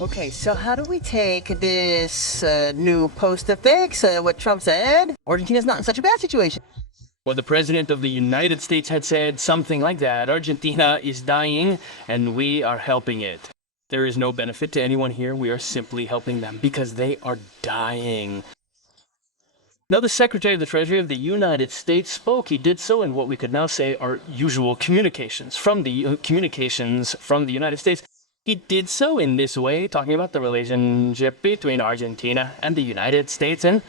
Okay, so how do we take this new post to fix what Trump said? Argentina's not in such a bad situation. Well, the president of the United States had said something like that. Argentina is dying, and we are helping it. There is no benefit to anyone here. We are simply helping them because they are dying. Now, the Secretary of the Treasury of the United States spoke. He did so in what we could now say are usual communications from the United States. He did so in this way, talking about the relationship between Argentina and the United States and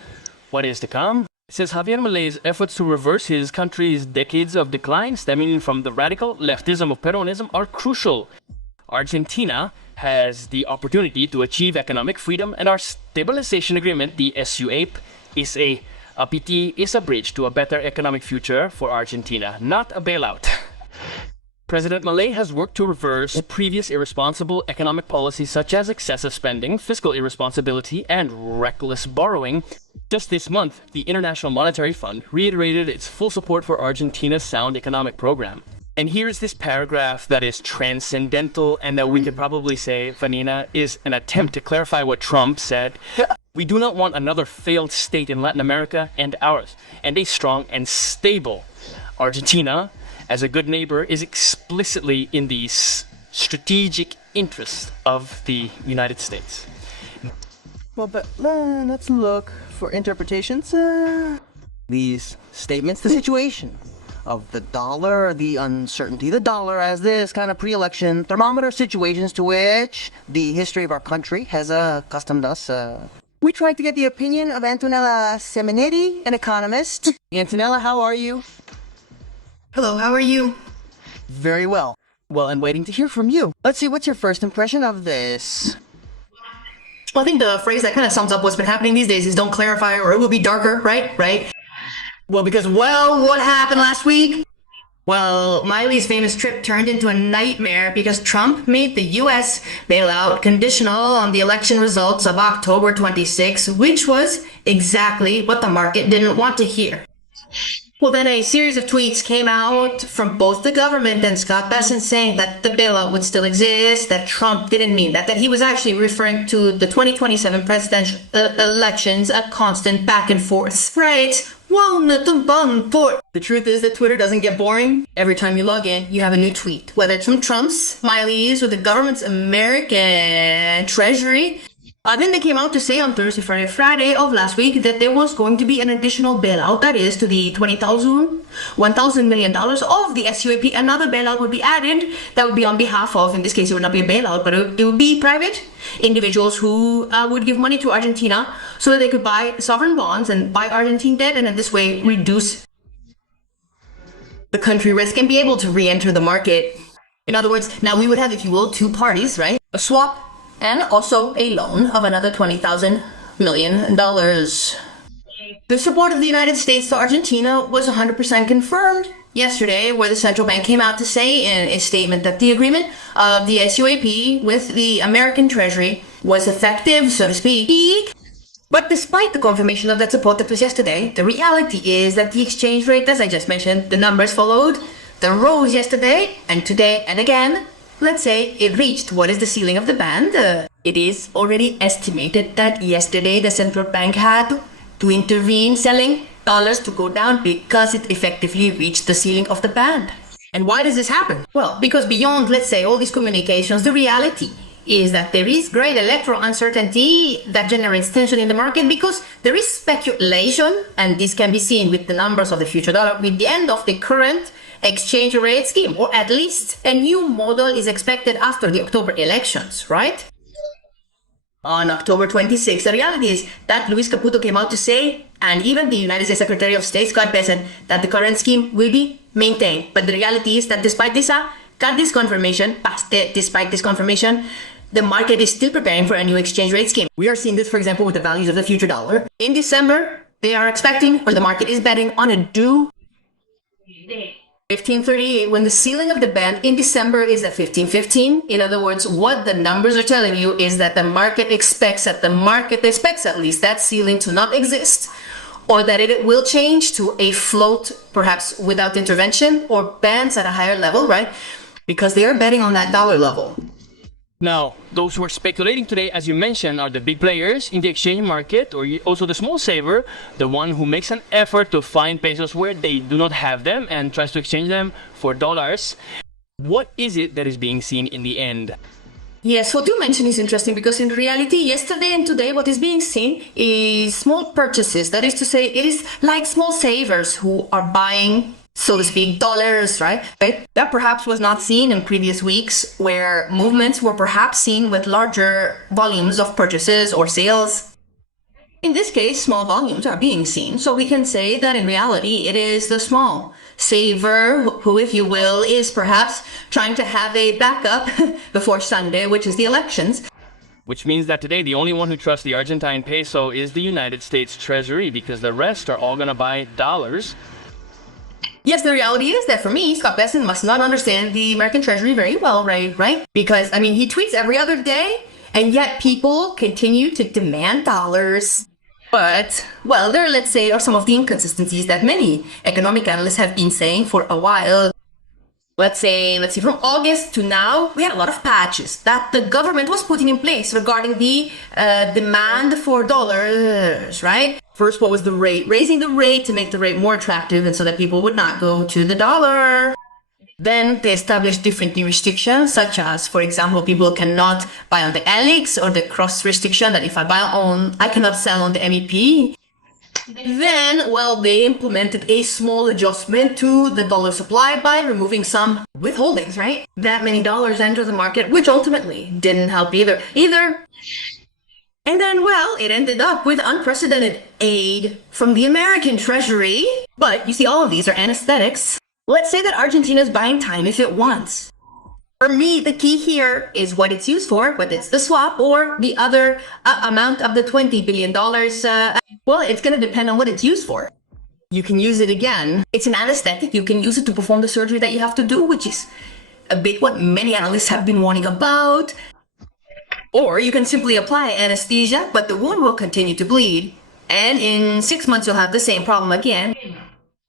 what is to come. It says Javier Milei's efforts to reverse his country's decades of decline stemming from the radical leftism of Peronism are crucial. Argentina has the opportunity to achieve economic freedom, and our stabilization agreement, the SUAP, is a bridge to a better economic future for Argentina, not a bailout. President Milei has worked to reverse previous irresponsible economic policies such as excessive spending, fiscal irresponsibility, and reckless borrowing. Just this month, the International Monetary Fund reiterated its full support for Argentina's sound economic program. And here's this paragraph that is transcendental and that we could probably say, Vanina, is an attempt to clarify what Trump said. We do not want another failed state in Latin America and ours, and a strong and stable Argentina, as a good neighbor, is explicitly in the strategic interest of the United States. Well, but let's look for interpretations. These statements, the situation of the dollar, the uncertainty, the dollar as this kind of pre-election thermometer situations to which the history of our country has accustomed us. We tried to get the opinion of Antonella Semadeni, an economist. Antonella, how are you? Hello, how are you? Very well. Well, I'm waiting to hear from you. Let's see, what's your first impression of this? Well, I think the phrase that kind of sums up what's been happening these days is don't clarify or it will be darker, right? Well, because, what happened last week? Well, Miley's famous trip turned into a nightmare because Trump made the U.S. bailout conditional on the election results of October 26, which was exactly what the market didn't want to hear. Well, then a series of tweets came out from both the government and Scott Bessent saying that the bailout would still exist, that Trump didn't mean that he was actually referring to the 2027 presidential elections, a constant back and forth, right? The truth is that Twitter doesn't get boring. Every time you log in, you have a new tweet, whether it's from Trump's, Miley's, or the government's American Treasury. Then they came out to say on Thursday, Friday of last week that there was going to be an additional bailout, that is to the $1,000 million of the SUAP. Another bailout would be added that would be on behalf of, in this case it would not be a bailout, but it would be private individuals who would give money to Argentina so that they could buy sovereign bonds and buy Argentine debt, and in this way reduce the country risk and be able to re-enter the market. In other words, now we would have, if you will, two parties, right? A swap and also a loan of another $20,000 million. The support of the United States to Argentina was 100% confirmed yesterday, where the central bank came out to say in a statement that the agreement of the SUAP with the American Treasury was effective, so to speak. But despite the confirmation of that support that was yesterday, the reality is that the exchange rate, as I just mentioned, the numbers followed the rose yesterday and today and again. Let's say it reached what is the ceiling of the band. It is already estimated that yesterday the central bank had to intervene selling dollars to go down because it effectively reached the ceiling of the band. And why does this happen? Well, because beyond, let's say, all these communications, the reality is that there is great electoral uncertainty that generates tension in the market because there is speculation, and this can be seen with the numbers of the future dollar, with the end of the current exchange rate scheme, or at least a new model is expected after the October elections, right? On October 26, the reality is that Luis Caputo came out to say, and even the United States Secretary of State Scott Bessent, that the current scheme will be maintained. But the reality is that despite this confirmation, the market is still preparing for a new exchange rate scheme. We are seeing this, for example, with the values of the future dollar. In December, they are expecting, or the market is betting on a due 1538, when the ceiling of the band in December is at 1515. In other words, what the numbers are telling you is that the market expects at least that ceiling to not exist, or that it will change to a float, perhaps without intervention, or bands at a higher level, right? Because they are betting on that dollar level. Now, those who are speculating today, as you mentioned, are the big players in the exchange market, or also the small saver, the one who makes an effort to find pesos where they do not have them and tries to exchange them for dollars. What is it that is being seen in the end? Yes, what you mentioned is interesting because in reality, yesterday and today, what is being seen is small purchases. That is to say, it is like small savers who are buying, so to speak, dollars, right? That perhaps was not seen in previous weeks where movements were perhaps seen with larger volumes of purchases or sales. In this case, small volumes are being seen, so we can say that in reality, it is the small saver who, if you will, is perhaps trying to have a backup before Sunday, which is the elections. Which means that today the only one who trusts the Argentine peso is the United States Treasury, because the rest are all gonna buy dollars. Yes, the reality is that for me, Scott Bessent must not understand the American Treasury very well, right? Because, I mean, he tweets every other day, and yet people continue to demand dollars. But, well, there, let's say, are some of the inconsistencies that many economic analysts have been saying for a while. Let's say from August to now, we had a lot of patches that the government was putting in place regarding the demand for dollars, right? First, what was the rate? Raising the rate to make the rate more attractive and so that people would not go to the dollar. Then they established different new restrictions, such as, for example, people cannot buy on the ELIX, or the cross restriction that if I buy on, I cannot sell on the MEP. Then, well, they implemented a small adjustment to the dollar supply by removing some withholdings, right? That many dollars enter the market, which ultimately didn't help either. And then, well, it ended up with unprecedented aid from the American Treasury. But, you see, all of these are anesthetics. Let's say that Argentina is buying time if it wants. For me, the key here is what it's used for, whether it's the swap or the other amount of the $20 billion. Well, it's going to depend on what it's used for. You can use it again. It's an anesthetic. You can use it to perform the surgery that you have to do, which is a bit what many analysts have been warning about. Or you can simply apply anesthesia, but the wound will continue to bleed. And in 6 months, you'll have the same problem again.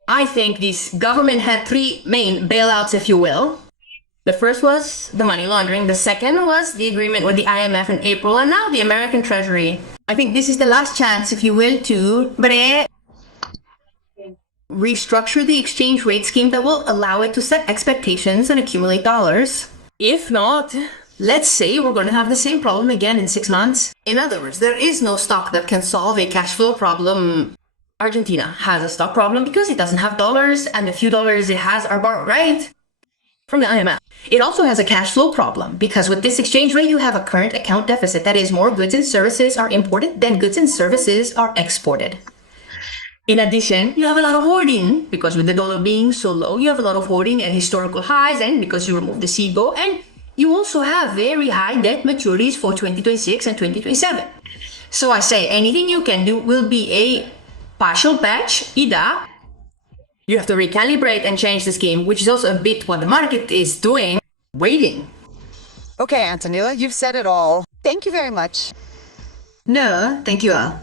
I think this government had three main bailouts, if you will. The first was the money laundering. The second was the agreement with the IMF in April, and now the American Treasury. I think this is the last chance, if you will, to restructure the exchange rate scheme that will allow it to set expectations and accumulate dollars. If not, let's say we're going to have the same problem again in 6 months. In other words, there is no stock that can solve a cash flow problem. Argentina has a stock problem because it doesn't have dollars, and the few dollars it has are borrowed, right? From the IMF. It also has a cash flow problem because with this exchange rate, you have a current account deficit. That is, more goods and services are imported than goods and services are exported. In addition, you have a lot of hoarding because with the dollar being so low, you have a lot of hoarding at historical highs, and because you remove the CBO, and you also have very high debt maturities for 2026 and 2027. So I say anything you can do will be a partial patch, IDA. You have to recalibrate and change the scheme, which is also a bit what the market is doing, waiting. Okay, Antonella, you've said it all. Thank you very much. No, thank you all.